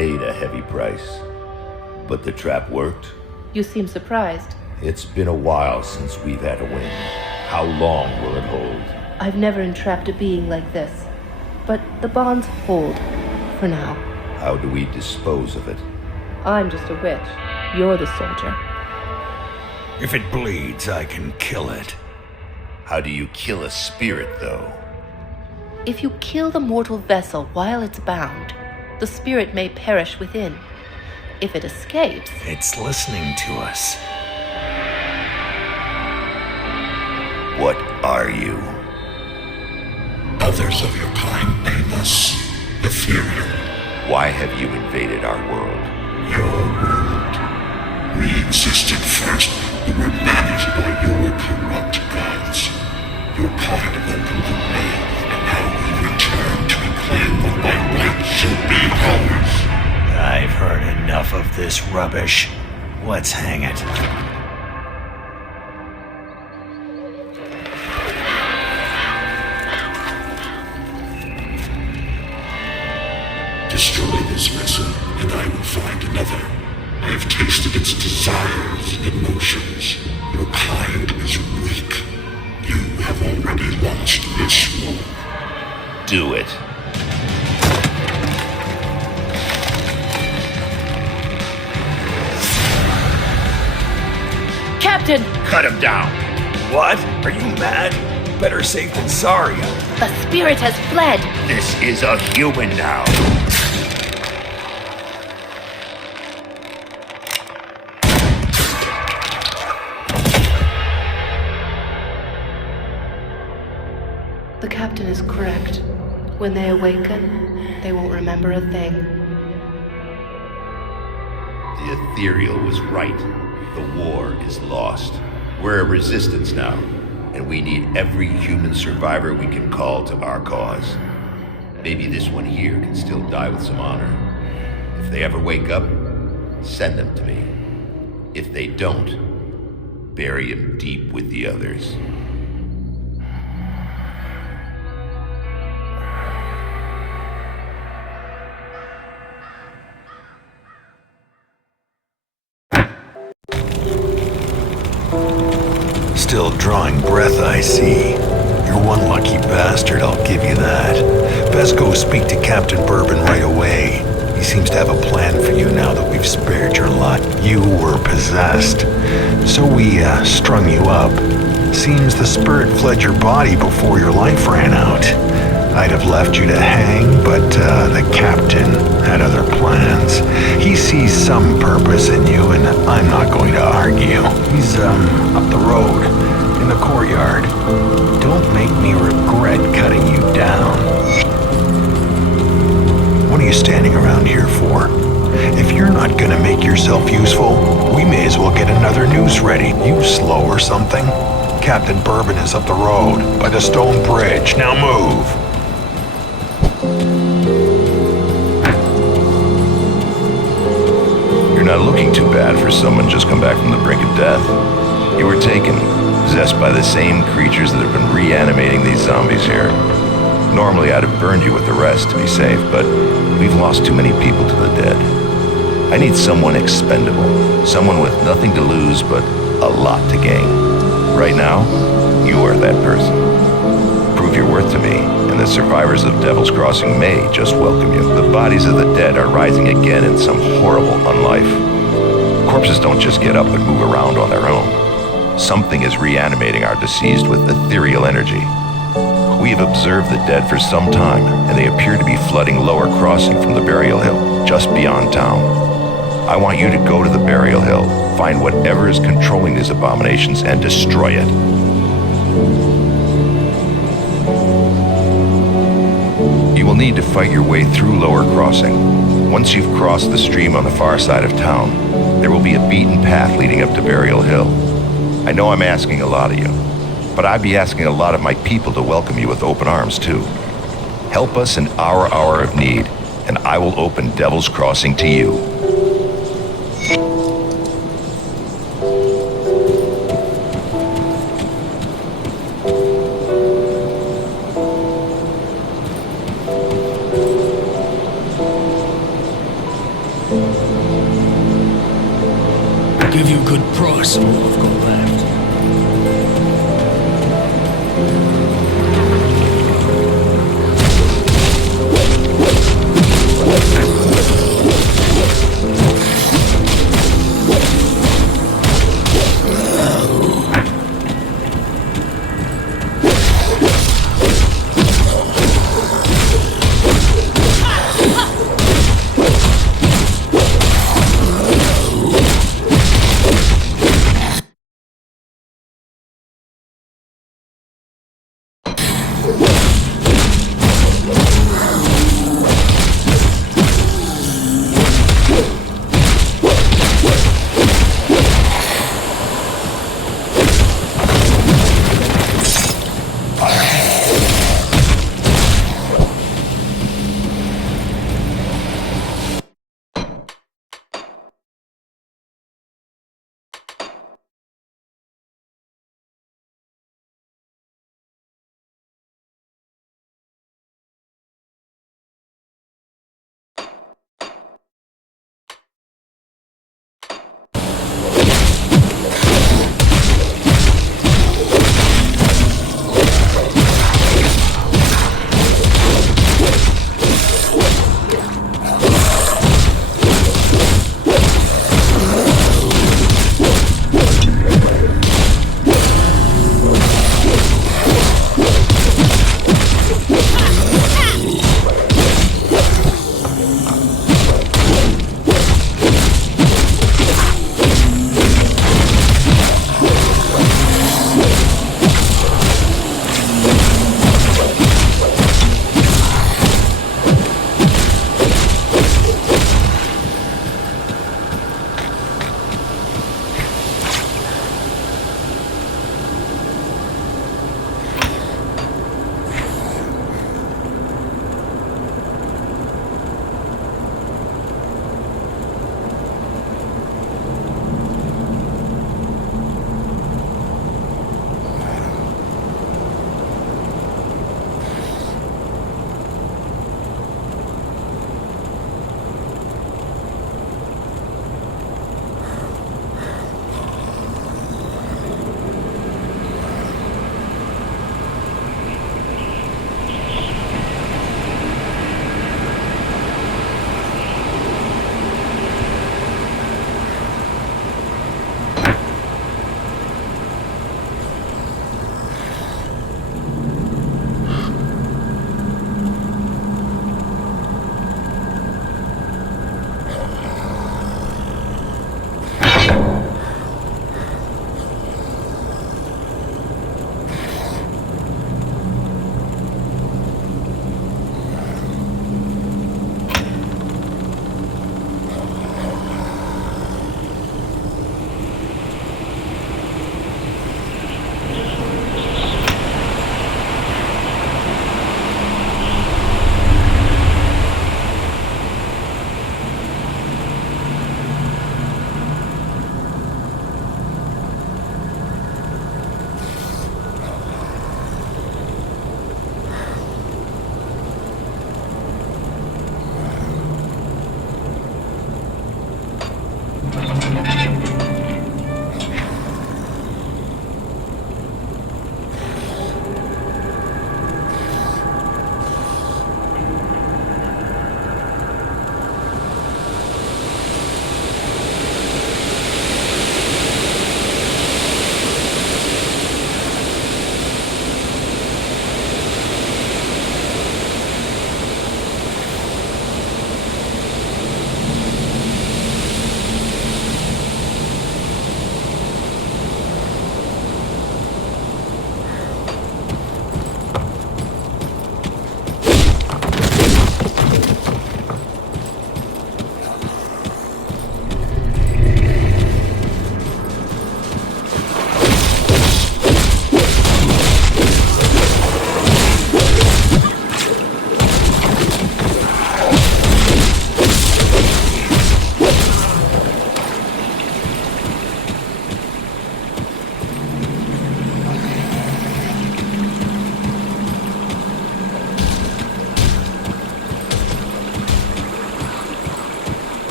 paid a heavy price. But the trap worked. You seem surprised. It's been a while since we've had a win. How long will it hold? I've never entrapped a being like this. But the bonds hold. For now. How do we dispose of it? I'm just a witch. You're the soldier. If it bleeds, I can kill it. How do you kill a spirit, though? If you kill the mortal vessel while it's bound, the spirit may perish within. If it escapes... It's listening to us. What are you? Others of your kind name us ethereal. Why have you invaded our world? Your world. We existed first, but were managed by your corrupt gods. Your kind opened the way, and now we return to claim what by right should be ours. I've heard enough of this rubbish. Let's hang it. Destroy this vessel, and I will find another. I have tasted its desires and emotions. Your kind is weak. You have already lost this war. Do it. Captain! Cut him down! What? Are you mad? Better safe than sorry. The spirit has fled! This is a human now! The captain is correct. When they awaken, they won't remember a thing. The ethereal was right. The war is lost. We're a resistance now, and we need every human survivor we can call to our cause. Maybe this one here can still die with some honor. If they ever wake up, send them to me. If they don't, bury him deep with the others. Still drawing breath, I see. You're one lucky bastard, I'll give you that. Best go speak to Captain Bourbon right away. He seems to have a plan for you now that we've spared your lot. You were possessed, so we strung you up. Seems the spirit fled your body before your life ran out. I'd have left you to hang, but the captain had other plans. He sees some purpose in you, and I'm not going to argue. He's up the road, in the courtyard. Don't make me regret cutting you down. What are you standing around here for? If you're not gonna make yourself useful, we may as well get another noose ready. You slow or something? Captain Bourbon is up the road, by the stone bridge. Now move! You're not looking too bad for someone just come back from the brink of death. You were taken, possessed by the same creatures that have been reanimating these zombies here. Normally I'd have burned you with the rest to be safe, but we've lost too many people to the dead. I need someone expendable, someone with nothing to lose but a lot to gain. Right now, you are that person. Prove your worth to me, and the survivors of Devil's Crossing may just welcome you. The bodies of the dead are rising again in some horrible unlife. Corpses don't just get up and move around on their own. Something is reanimating our deceased with ethereal energy. We have observed the dead for some time, and they appear to be flooding Lower Crossing from the burial hill, just beyond town. I want you to go to the burial hill, find whatever is controlling these abominations, and destroy it. You will need to fight your way through Lower Crossing. Once you've crossed the stream on the far side of town, there will be a beaten path leading up to Burial Hill. I know I'm asking a lot of you, but I'd be asking a lot of my people to welcome you with open arms, too. Help us in our hour of need, and I will open Devil's Crossing to you. I'll give you a good price on what I've got left.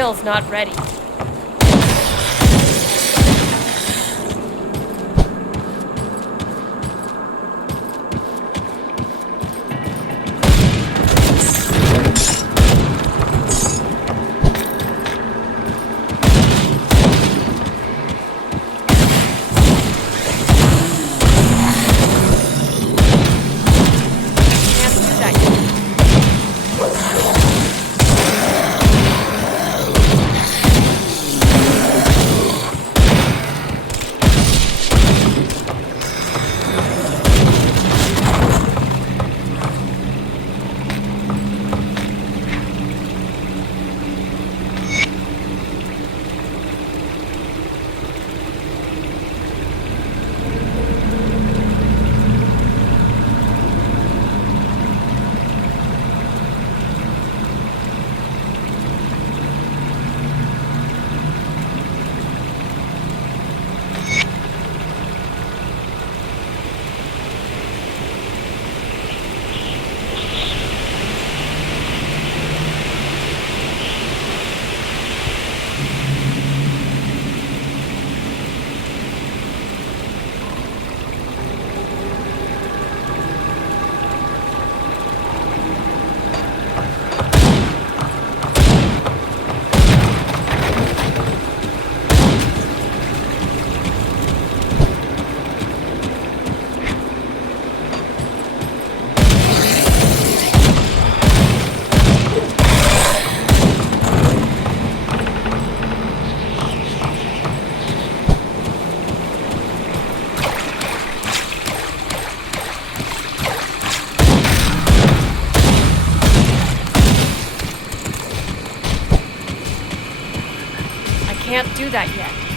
skill's not ready. Can't do that yet. I can't do that yet.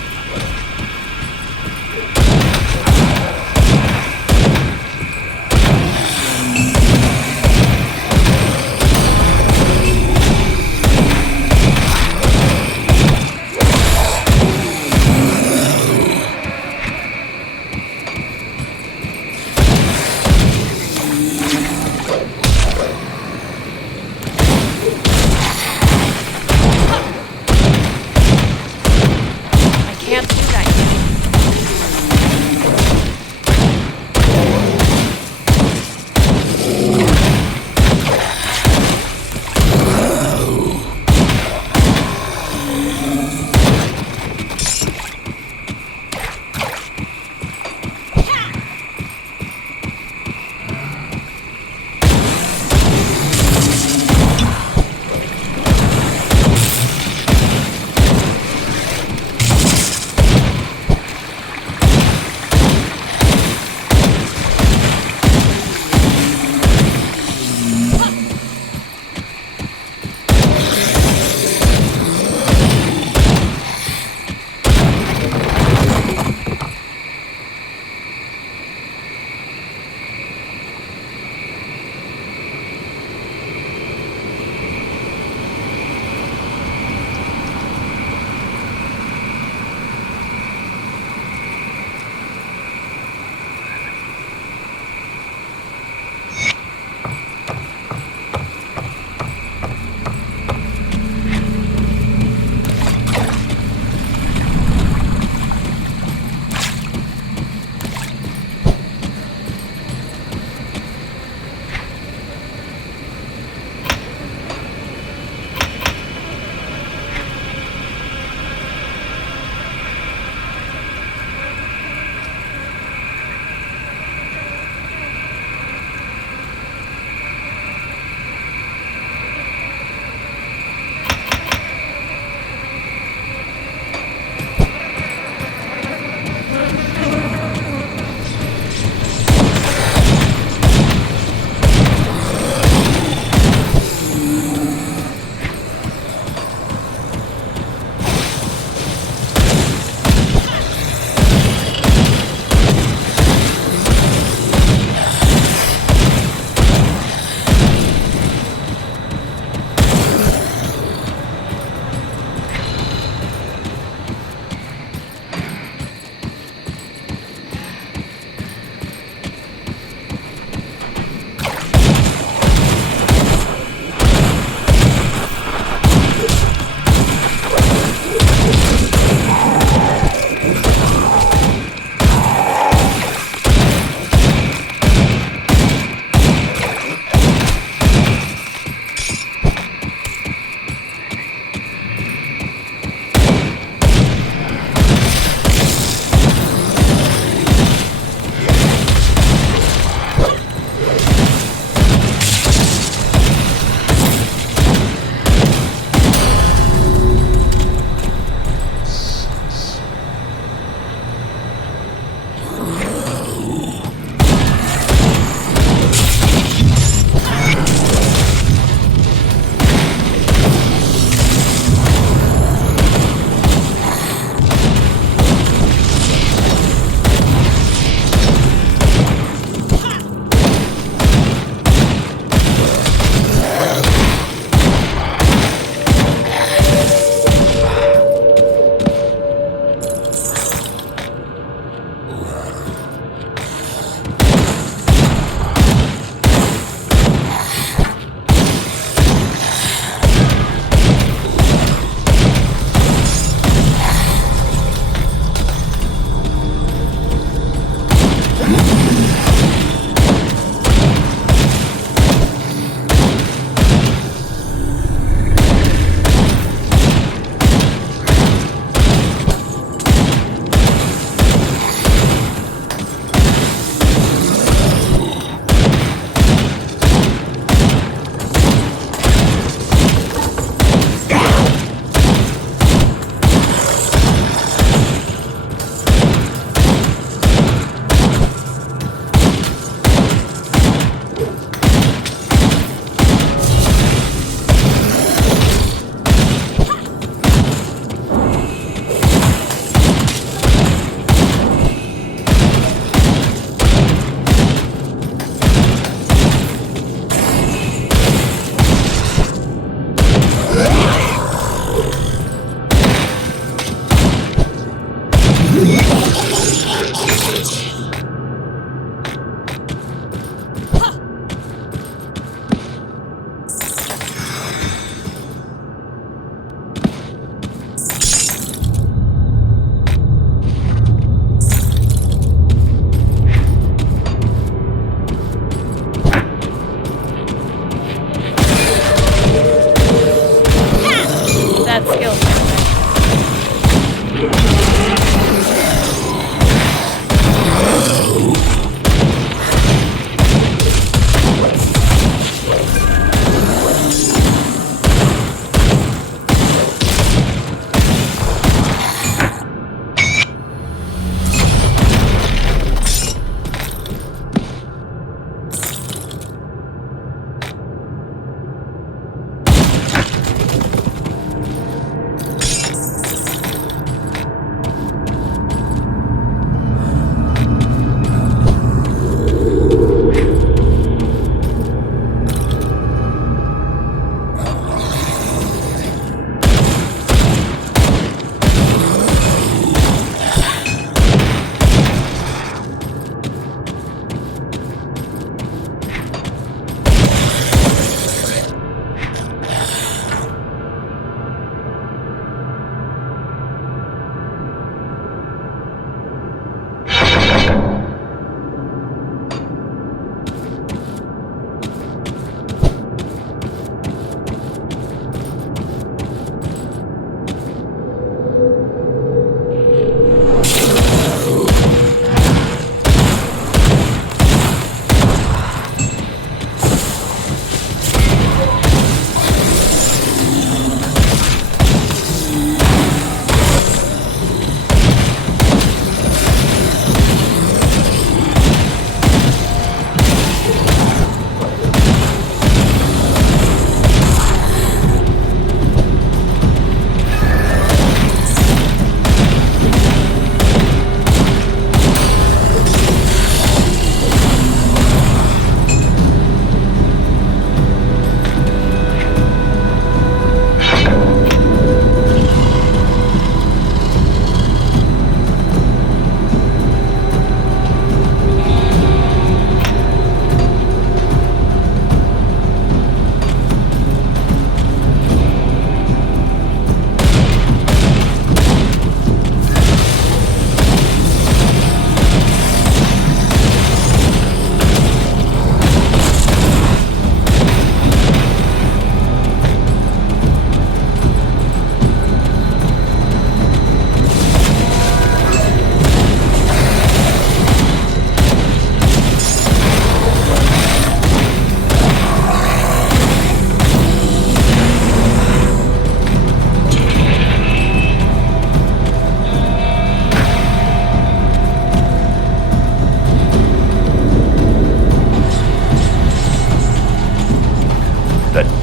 I that skill set.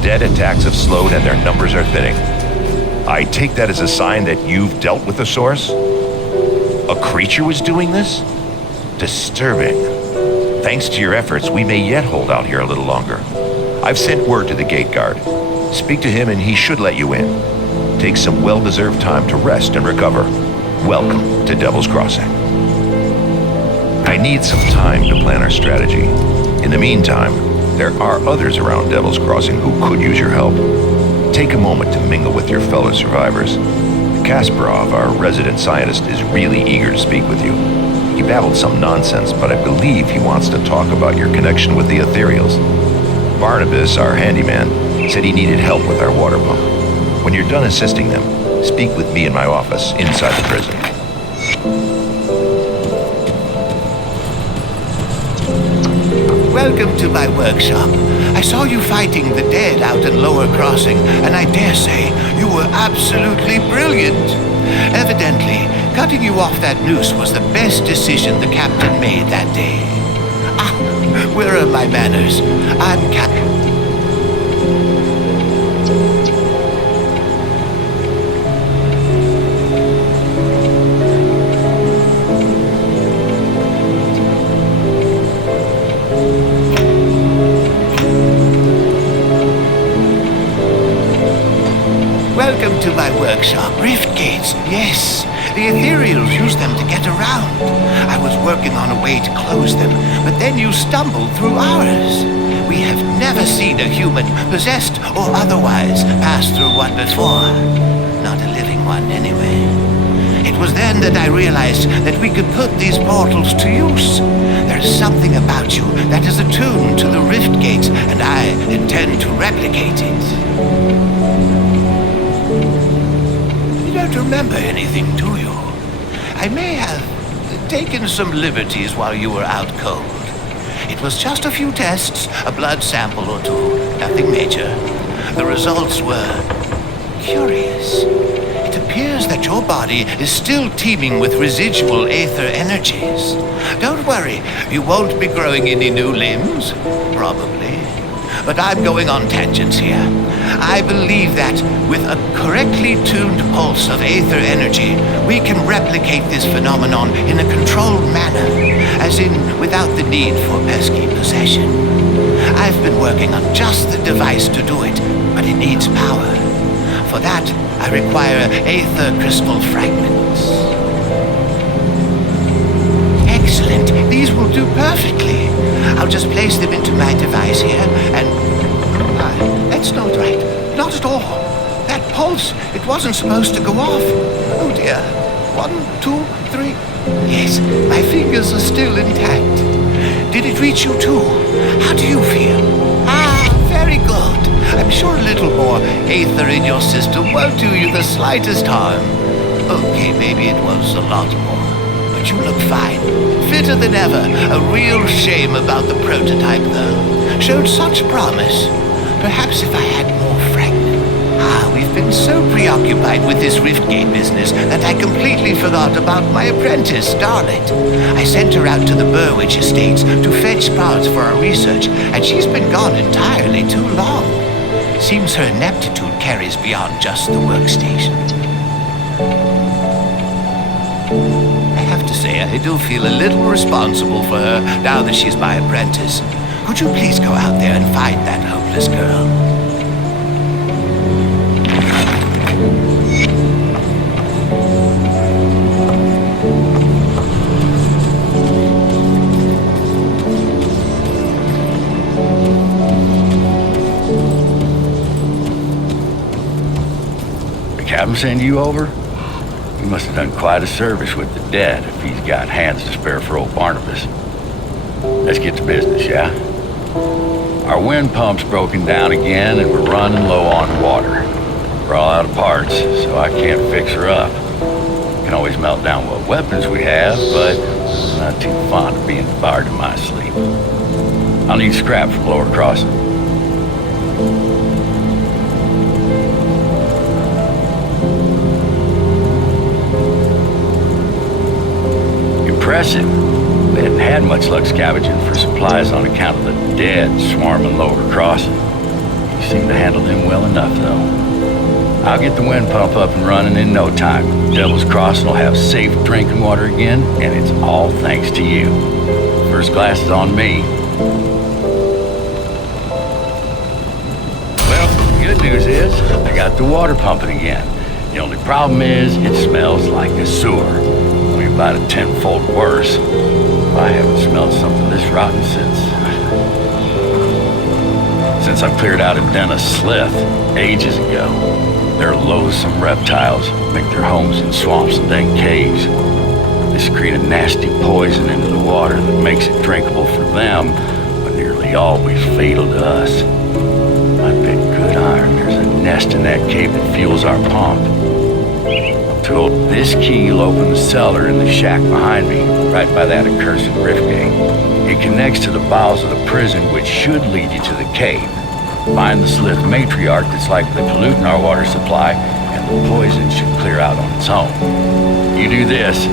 Dead attacks have slowed and their numbers are thinning. I take that as a sign that you've dealt with the source? A creature was doing this? Disturbing. Thanks to your efforts, we may yet hold out here a little longer. I've sent word to the gate guard. Speak to him and he should let you in. Take some well-deserved time to rest and recover. Welcome to Devil's Crossing. I need some time to plan our strategy. In the meantime, there are others around Devil's Crossing who could use your help. Take a moment to mingle with your fellow survivors. Kasparov, our resident scientist, is really eager to speak with you. He babbled some nonsense, but I believe he wants to talk about your connection with the Ethereals. Barnabas, our handyman, said he needed help with our water pump. When you're done assisting them, speak with me in my office inside the prison. Welcome to my workshop. I saw you fighting the dead out in Lower Crossing, and I dare say you were absolutely brilliant. Evidently, cutting you off that noose was the best decision the captain made that day. Ah, where are my manners? I'm Captain. Welcome to my workshop. Rift gates, yes. The Ethereals use them to get around. I was working on a way to close them, but then you stumbled through ours. We have never seen a human, possessed or otherwise, pass through one before. Not a living one, anyway. It was then that I realized that we could put these portals to use. There's something about you that is attuned to the rift gates, and I intend to replicate it. don't remember anything, do you? I may have taken some liberties while you were out cold. It was just a few tests, a blood sample or two, nothing major. The results were curious. It appears that your body is still teeming with residual aether energies. Don't worry, you won't be growing any new limbs, probably. But I'm going on tangents here. I believe that with a correctly tuned pulse of aether energy, we can replicate this phenomenon in a controlled manner, as in without the need for pesky possession. I've been working on just the device to do it, but it needs power. For that, I require aether crystal fragments. Excellent. These will do perfectly. I'll just place them into my device here, and... that's not right. Not at all. That pulse, it wasn't supposed to go off. Oh dear. 1, 2, 3. Yes, my fingers are still intact. Did it reach you too? How do you feel? Very good. I'm sure a little more aether in your system won't do you the slightest harm. Okay, maybe it was a lot more. But you look fine. Fitter than ever. A real shame about the prototype, though. Showed such promise. Perhaps if I had more fragments. We've been so preoccupied with this Riftgate business that I completely forgot about my apprentice, Starlet. I sent her out to the Burwich Estates to fetch parts for our research, and she's been gone entirely too long. Seems her ineptitude carries beyond just the workstation. I have to say, I do feel a little responsible for her now that she's my apprentice. Could you please go out there and find that hopeless girl? Captain send you over? He must have done quite a service with the dead if he's got hands to spare for old Barnabas. Let's get to business, yeah? Our wind pump's broken down again and we're running low on water. We're all out of parts, so I can't fix her up. Can always melt down what weapons we have, but I'm not too fond of being fired in my sleep. I'll need scrap from Lower Crossing. Impressive. They hadn't had much luck scavenging for supplies on account of the dead swarming Lower Crossing. You seem to handle them well enough, though. I'll get the wind pump up and running in no time. Devil's Crossing will have safe drinking water again, and it's all thanks to you. First glass is on me. Well, the good news is I got the water pumping again. The only problem is it smells like a sewer. About a tenfold worse. I haven't smelled something this rotten since I cleared out of Dennis Slith ages ago. They're loathsome reptiles, make their homes in swamps and dank caves. They secrete a nasty poison into the water that makes it drinkable for them, but nearly always fatal to us. I bet good iron there's a nest in that cave that fuels our pump. Told this key will open the cellar in the shack behind me, right by that accursed rift gate. It connects to the bowels of the prison, which should lead you to the cave. Find the Slith matriarch that's likely polluting our water supply, and the poison should clear out on its own. You do this,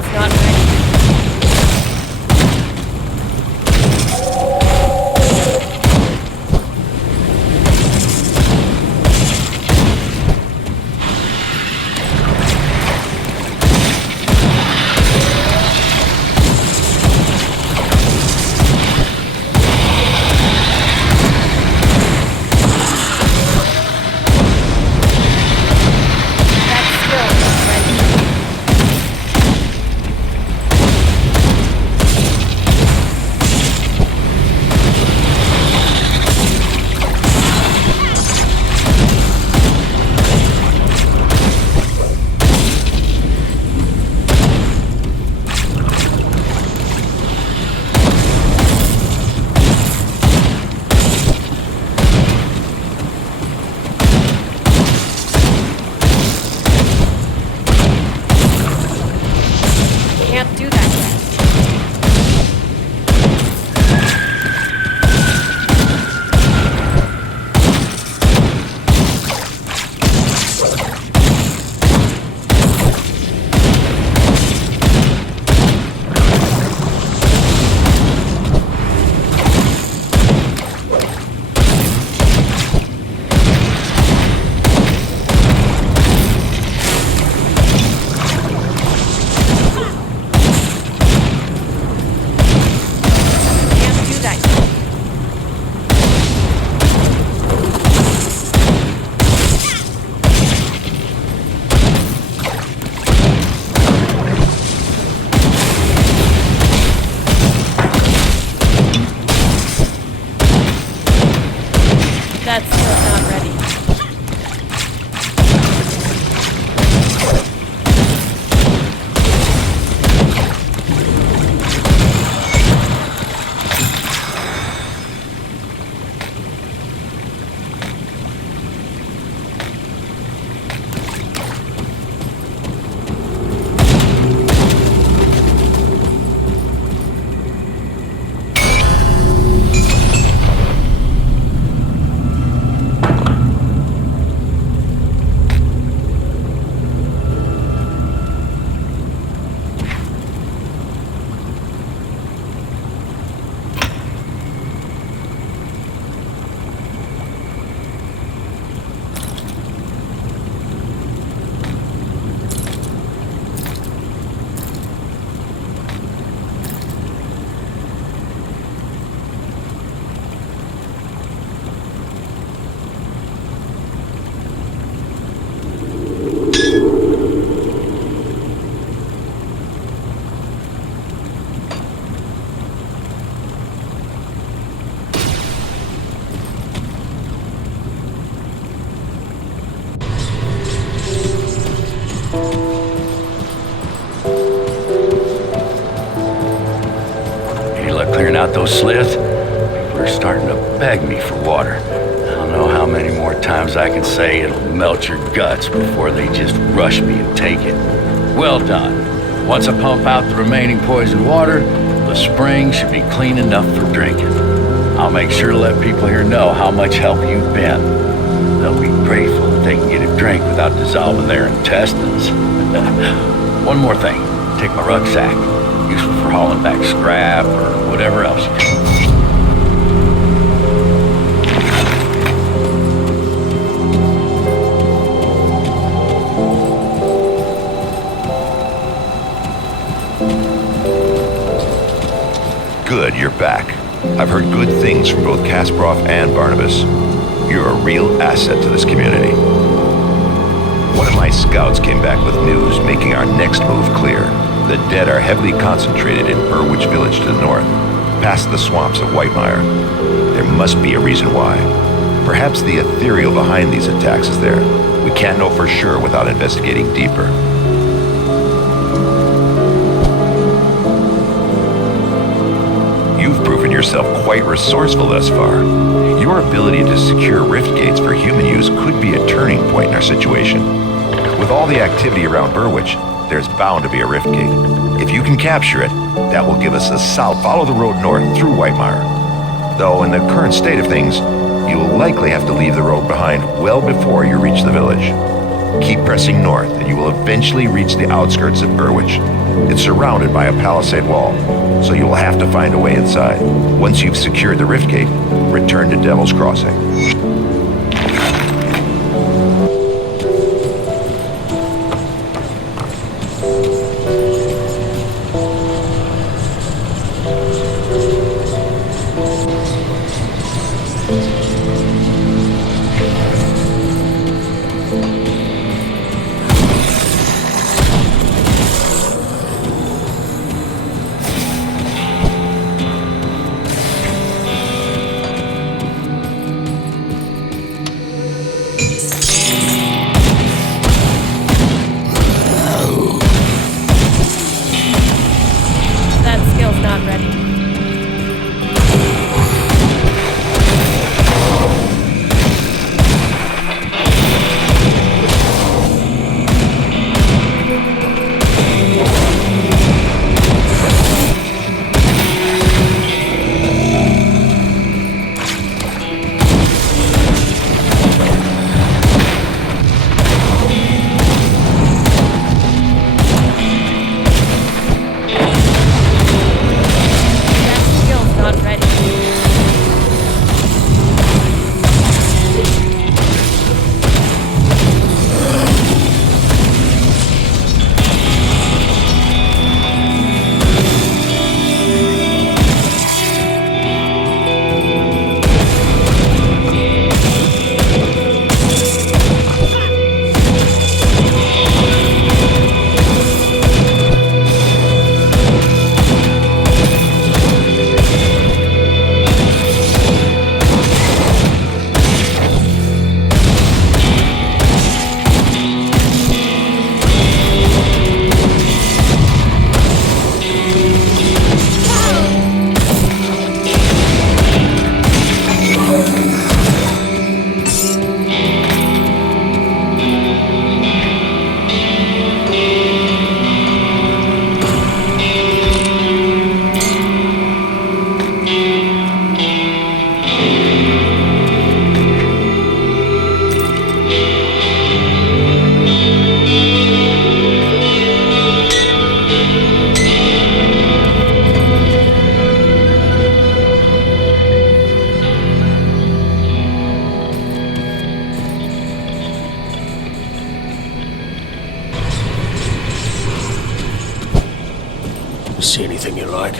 skill's not ready. Can't do that yet. That's still not ready. Clearing out those sliths, people are starting to beg me for water. I don't know how many more times I can say it'll melt your guts before they just rush me and take it. Well done. Once I pump out the remaining poisoned water, the spring should be clean enough for drinking. I'll make sure to let people here know how much help you've been. They'll be grateful that they can get a drink without dissolving their intestines. One more thing. Take my rucksack. Useful for hauling back scrap or whatever else you need. Good, you're back. I've heard good things from both Kasparov and Barnabas. You're a real asset to this community. One of my scouts came back with news making our next move clear. The dead are heavily concentrated in Burwich Village to the north, past the swamps of Whitemire. There must be a reason why. Perhaps the ethereal behind these attacks is there. We can't know for sure without investigating deeper. You've proven yourself quite resourceful thus far. Your ability to secure rift gates for human use could be a turning point in our situation. With all the activity around Burwich, there's bound to be a rift gate. If you can capture it, that will give us a south. Follow the road north through Whitemire. Though in the current state of things, you will likely have to leave the road behind well before you reach the village. Keep pressing north and you will eventually reach the outskirts of Burwich. It's surrounded by a palisade wall, so you will have to find a way inside. Once you've secured the rift gate, return to Devil's Crossing. That skill's not ready. That skill's not ready. See anything you like?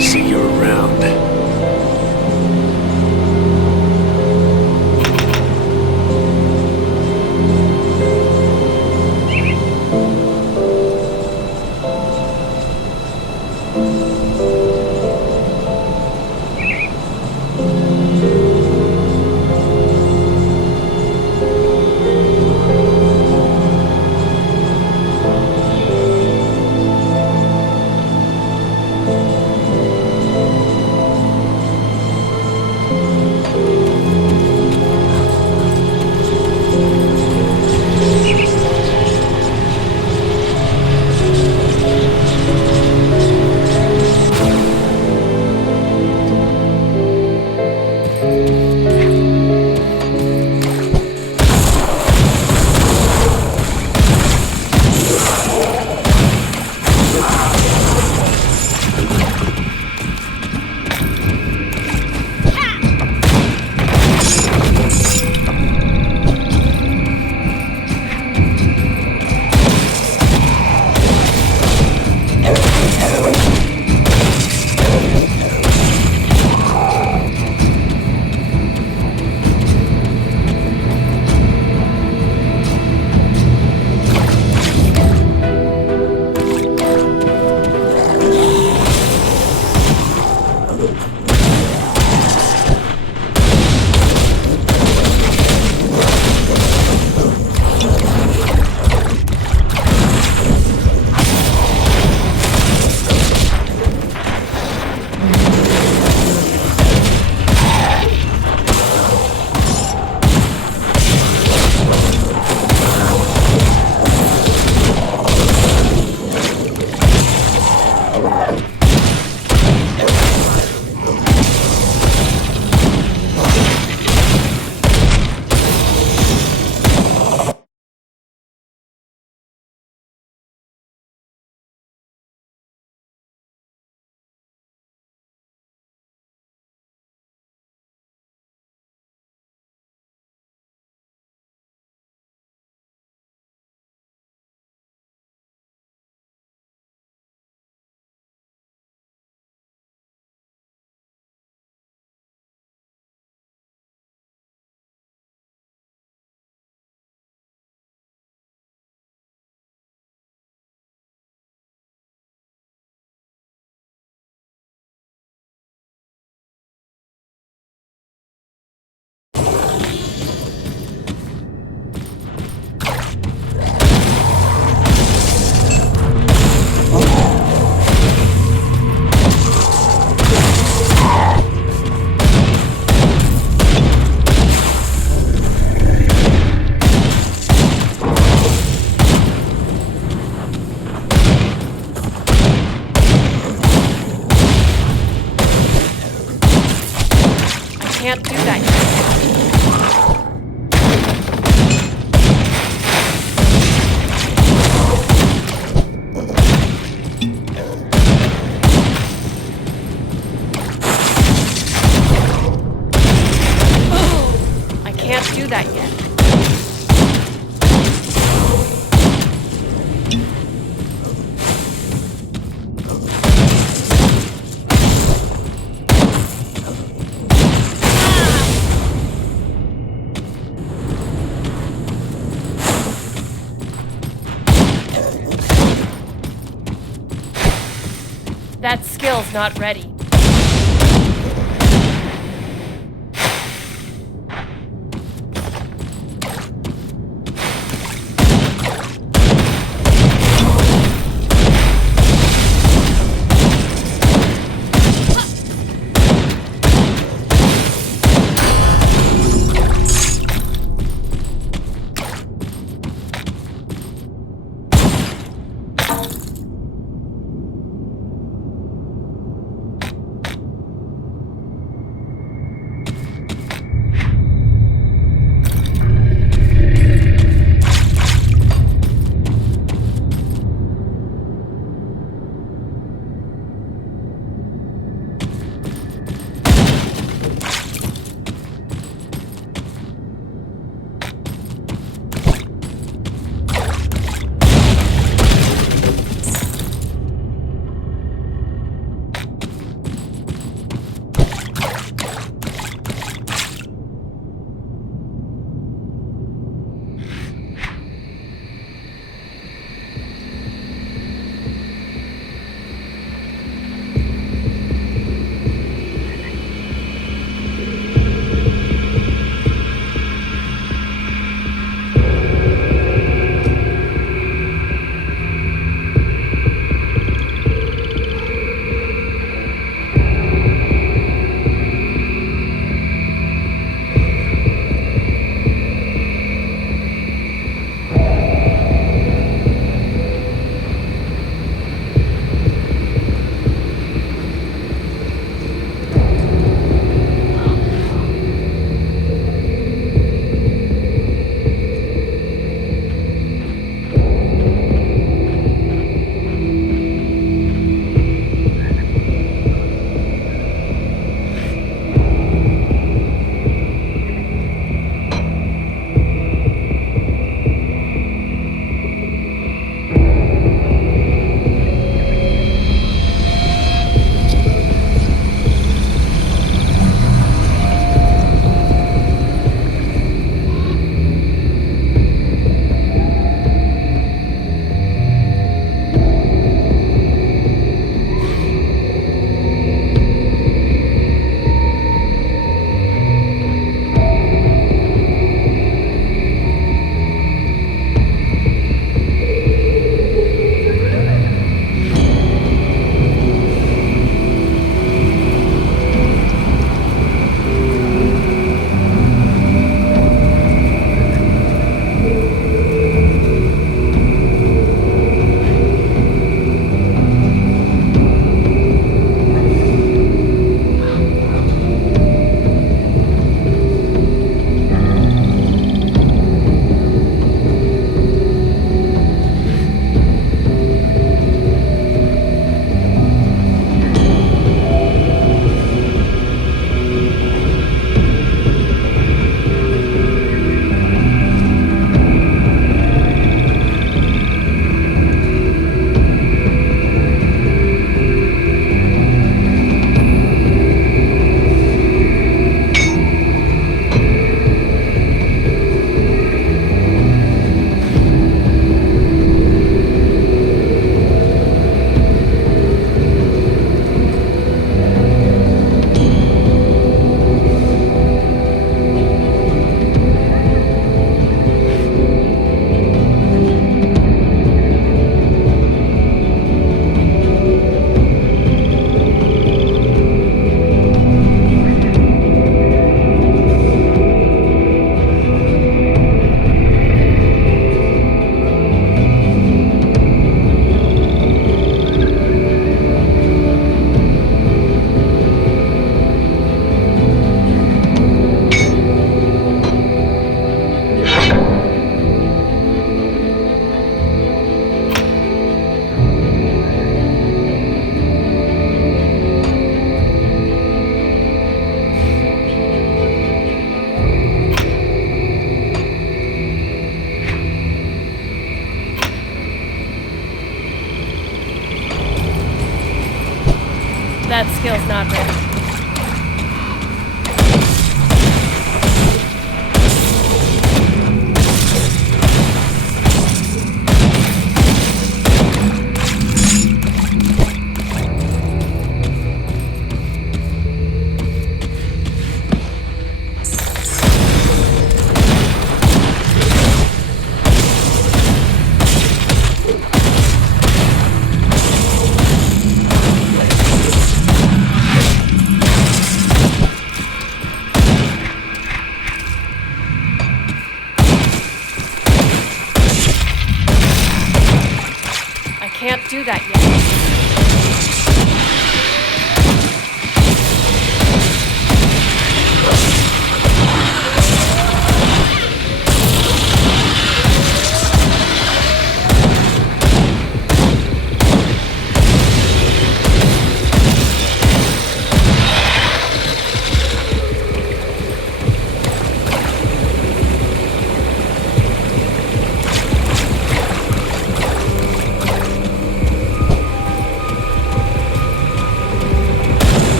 See you around. can't do that yet. I can't do that yet. That skill's not ready. That skill's not ready.